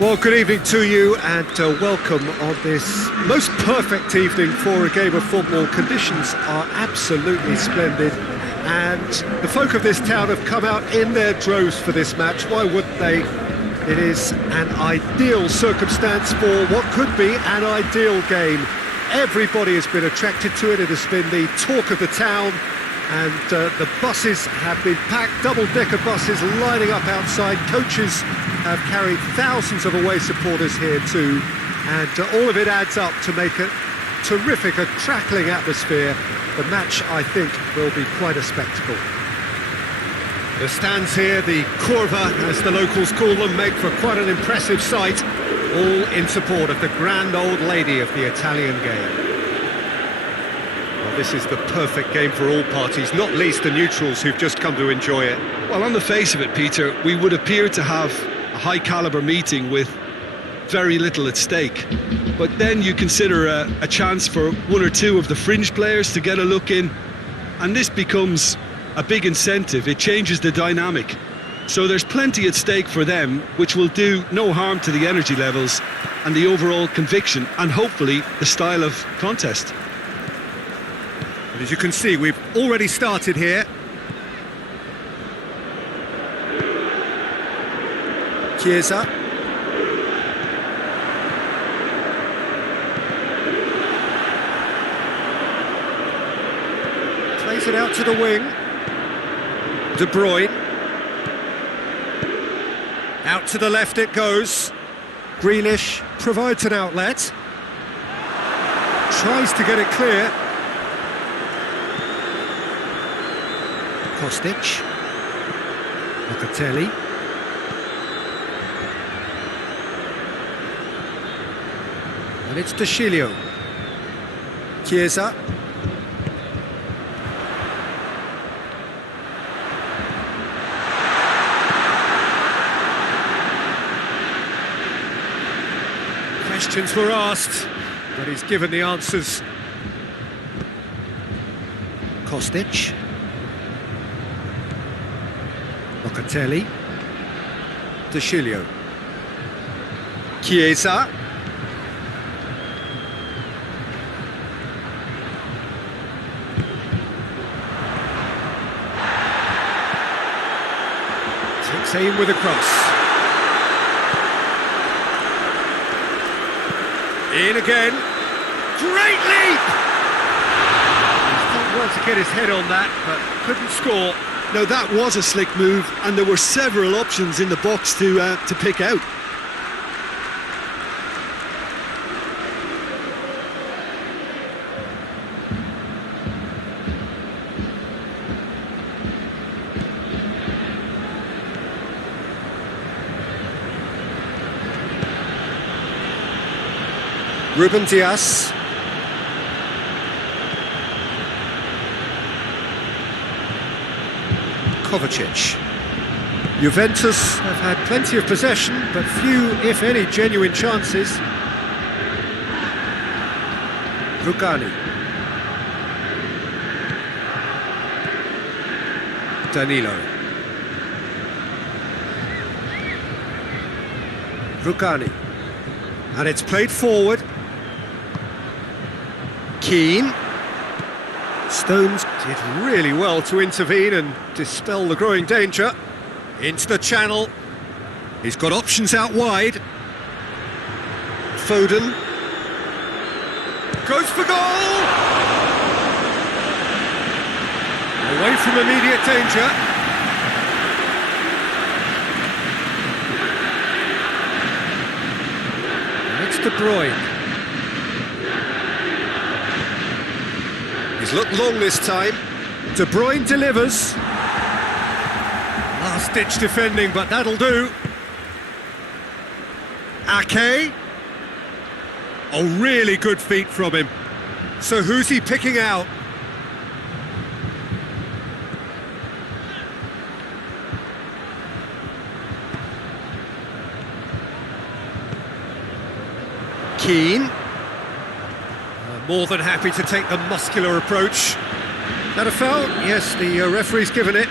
Well, good evening to you and welcome on this most perfect evening for a game of football. Conditions are absolutely splendid and the folk of this town have come out in their droves for this match. Why wouldn't they? It is an ideal circumstance for what could be an ideal game. Everybody has been attracted to it. It has been the talk of the town. And the buses have been packed, double-decker buses lining up outside. Coaches have carried thousands of away supporters here too. And all of it adds up to make a terrific, a crackling atmosphere. The match, I think, will be quite a spectacle. The stands here, the curva, as the locals call them, make for quite an impressive sight, all in support of the grand old lady of the Italian game. This is the perfect game for all parties, not least the neutrals who've just come to enjoy it. Well, on the face of it, Peter, we would appear to have a high-caliber meeting with very little at stake. But then you consider a chance for one or two of the fringe players to get a look in, and this becomes a big incentive. It changes the dynamic. So there's plenty at stake for them, which will do no harm to the energy levels and the overall conviction, and hopefully the style of contest. As you can see, we've already started here. Chiesa. Plays it out to the wing. De Bruyne. Out to the left it goes. Grealish provides an outlet. Tries to get it clear. Kostic, Locatelli, and it's Deschilio, Chiesa, questions were asked, but he's given the answers. Kostic, Locatelli, Deschilio, Chiesa, takes aim with a cross, in again, great leap! He's done well to get his head on that, but couldn't score. No, that was a slick move, and there were several options in the box to pick out. Ruben Dias. Kovacic. Juventus have had plenty of possession, but few, if any, genuine chances. Rugani. Danilo. Rugani. And it's played forward. Keane. Stones did really well to intervene and dispel the growing danger. Into the channel. He's got options out wide. Foden. Goes for goal! Away from immediate danger. And it's De Bruyne. He's looked long this time. De Bruyne delivers. Last-ditch defending, but that'll do. Ake. Oh, really good feet from him. So who's he picking out? Keane. More than happy to take the muscular approach. That a foul? Yes, the referee's given it.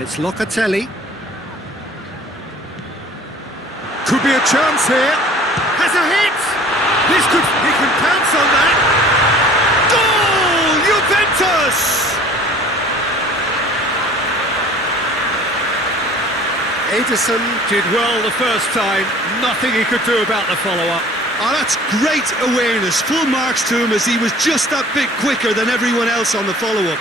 And it's Locatelli. Could be a chance here. Has a hit! He can pounce on that. Goal! Juventus! Edison did well the first time. Nothing he could do about the follow-up. Oh, that's great awareness. Full marks to him as he was just that bit quicker than everyone else on the follow-up.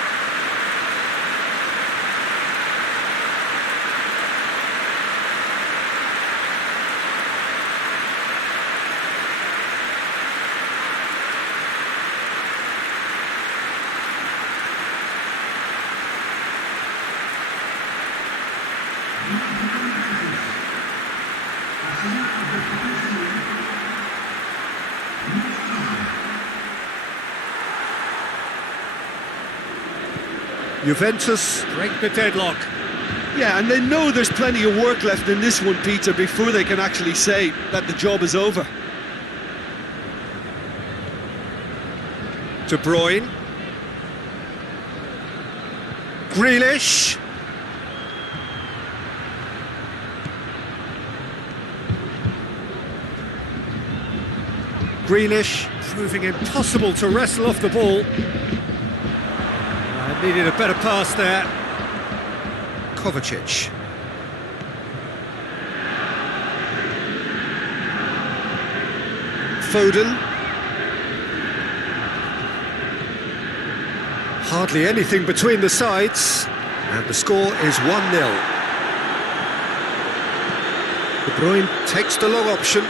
Juventus break the deadlock. Yeah, and they know there's plenty of work left in this one, Peter, before they can actually say that the job is over. De Bruyne. Grealish. Grealish proving impossible to wrestle off the ball. Needed a better pass there. Kovacic. Foden. Hardly anything between the sides. And the score is 1-0. De Bruyne takes the long option.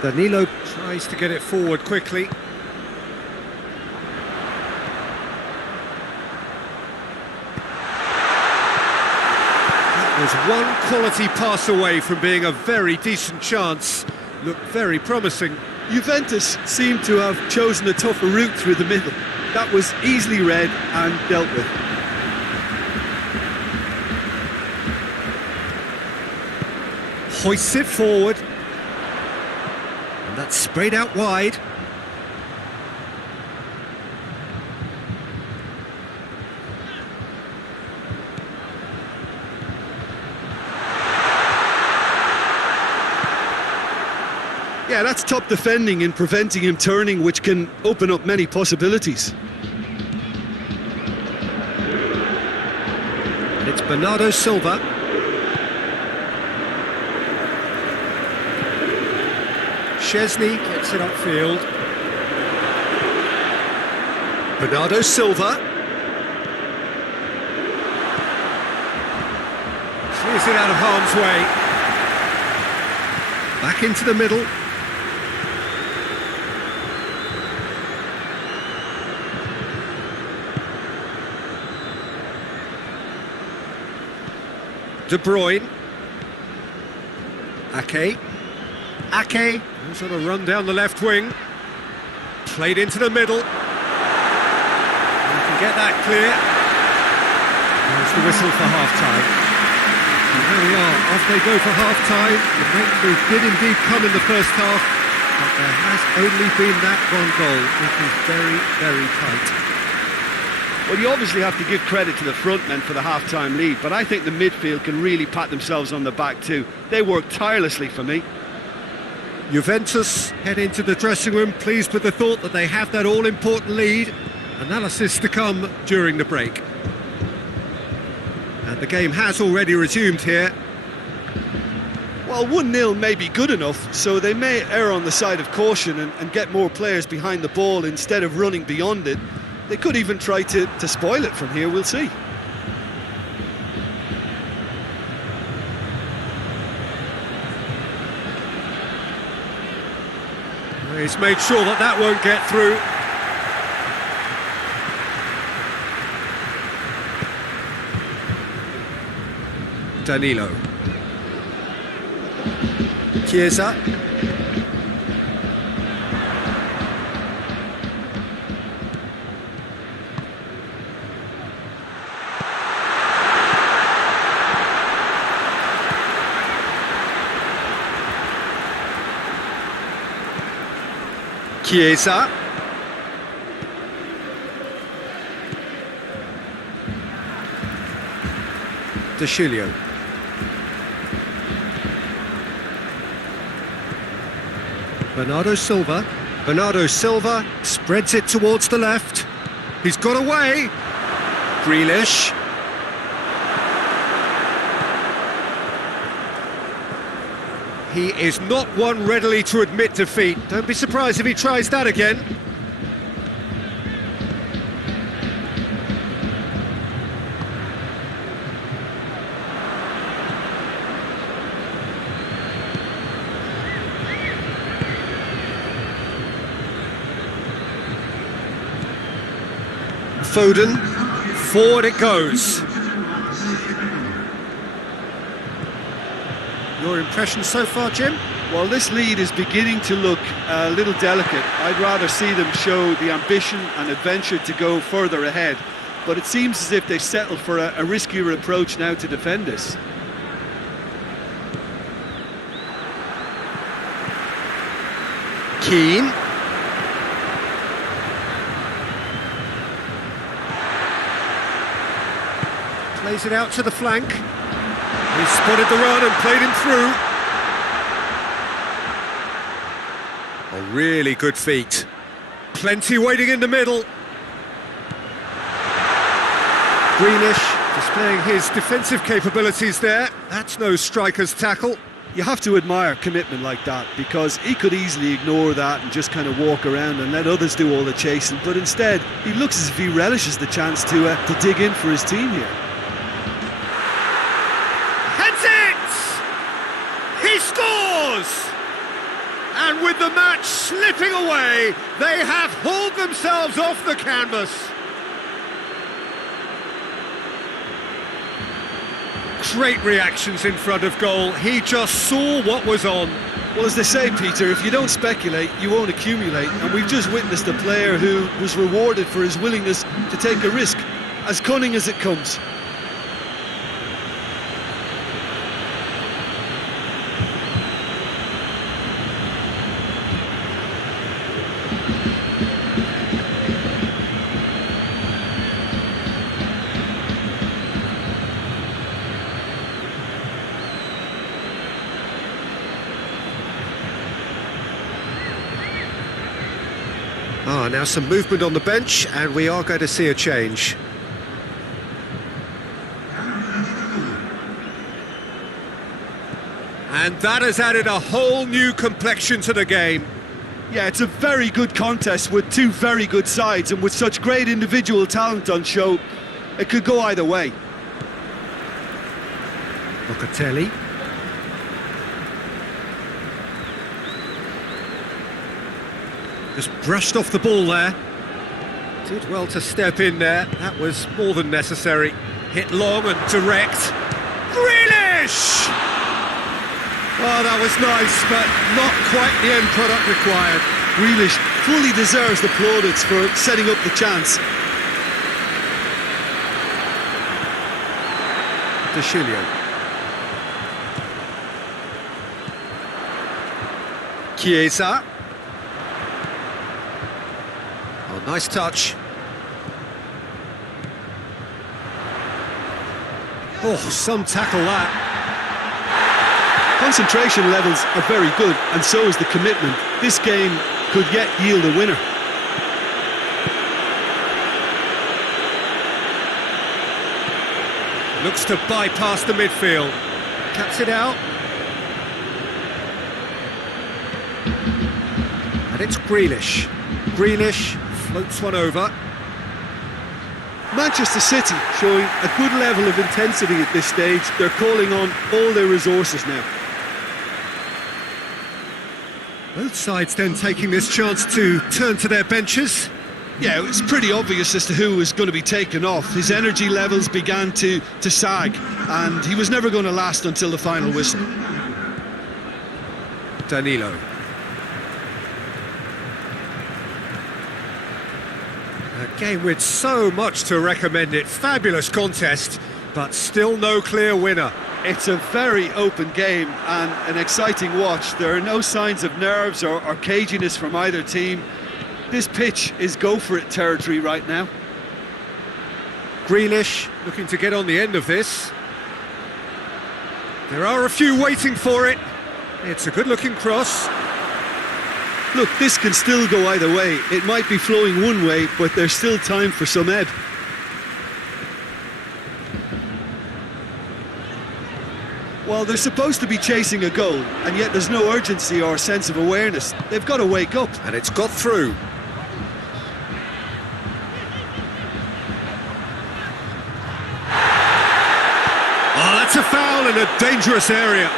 Danilo tries to get it forward quickly. That was one quality pass away from being a very decent chance. Looked very promising. Juventus seemed to have chosen a tougher route through the middle. That was easily read and dealt with. Hoists it forward. That's sprayed out wide. Yeah, that's top defending and preventing him turning, which can open up many possibilities. It's Bernardo Silva. Szczesny gets it upfield. Bernardo Silva. Clears it out of harm's way. Back into the middle. De Bruyne. Ake was on a run down the left wing. Played into the middle. You can get that clear. There's the whistle for half-time. And there we are, off they go for half-time. The breakthrough did indeed come in the first half, but there has only been that one goal. It is very, very tight. Well, you obviously have to give credit to the front men for the half-time lead, but I think the midfield can really pat themselves on the back too. They worked tirelessly for me. Juventus head into the dressing room pleased with the thought that they have that all-important lead. Analysis to come during the break. And the game has already resumed here. Well, 1-0 may be good enough, so they may err on the side of caution and get more players behind the ball instead of running beyond it. They could even try to spoil it from here, we'll see. He's made sure that that won't get through. Danilo. Chiesa. Chiesa. De Bernardo Silva. Bernardo Silva spreads it towards the left. He's got away. Grealish. He is not one readily to admit defeat. Don't be surprised if he tries that again. Foden, forward it goes. Your impression so far, Jim? Well, this lead is beginning to look a little delicate. I'd rather see them show the ambition and adventure to go further ahead. But it seems as if they settled for a riskier approach now to defend this. Keane. Plays it out to the flank. He spotted the run and played him through. A really good feat. Plenty waiting in the middle. Grealish displaying his defensive capabilities there. That's no striker's tackle. You have to admire commitment like that, because he could easily ignore that and just kind of walk around and let others do all the chasing, but instead he looks as if he relishes the chance to dig in for his team here. He scores! And with the match slipping away, they have hauled themselves off the canvas. Great reactions in front of goal. He just saw what was on. Well, as they say, Peter, if you don't speculate, you won't accumulate. And we've just witnessed a player who was rewarded for his willingness to take a risk, as cunning as it comes. Now some movement on the bench, and we are going to see a change. And that has added a whole new complexion to the game. Yeah, it's a very good contest with two very good sides, and with such great individual talent on show, it could go either way. Locatelli. Just brushed off the ball there. Did well to step in there. That was more than necessary. Hit long and direct. Grealish! Oh, that was nice, but not quite the end product required. Grealish fully deserves the plaudits for setting up the chance. De Chiesa. Oh, nice touch. Oh, some tackle that. Concentration levels are very good, and so is the commitment. This game could yet yield a winner. Looks to bypass the midfield. Cuts it out. And it's Grealish. Grealish floats one over. Manchester City showing a good level of intensity at this stage. They're calling on all their resources now. Both sides then taking this chance to turn to their benches. Yeah, it was pretty obvious as to who was going to be taken off. His energy levels began to sag, and he was never going to last until the final whistle. Danilo. A game with so much to recommend it. Fabulous contest, but still no clear winner. It's a very open game and an exciting watch. There are no signs of nerves or caginess from either team. This pitch is go-for-it territory right now. Grealish looking to get on the end of this. There are a few waiting for it. It's a good-looking cross. Look, this can still go either way. It might be flowing one way, but there's still time for some ebb. Well, they're supposed to be chasing a goal, and yet there's no urgency or sense of awareness. They've got to wake up. And it's got through. Oh, that's a foul in a dangerous area.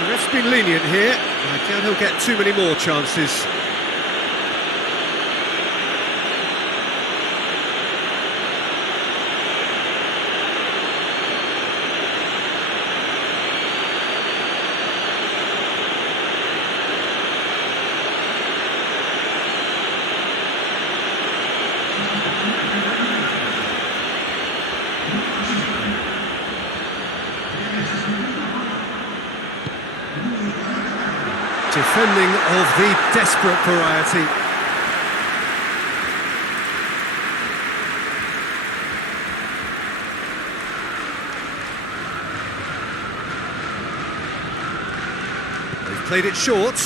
The ref's been lenient here. I doubt he'll get too many more chances. Defending of the desperate variety. They've played it short.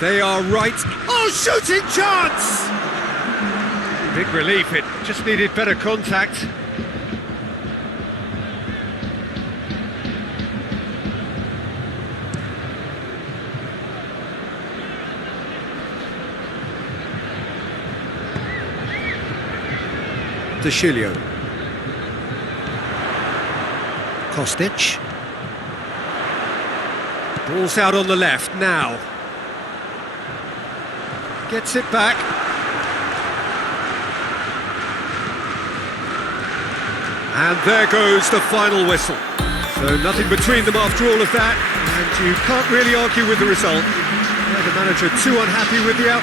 They are right. Oh, shooting chance! Big relief, it just needed better contact. Deschilio. Kostic. Ball's out on the left now. Gets it back. And there goes the final whistle. So nothing between them after all of that, and you can't really argue with the result. The manager too unhappy with the outcome.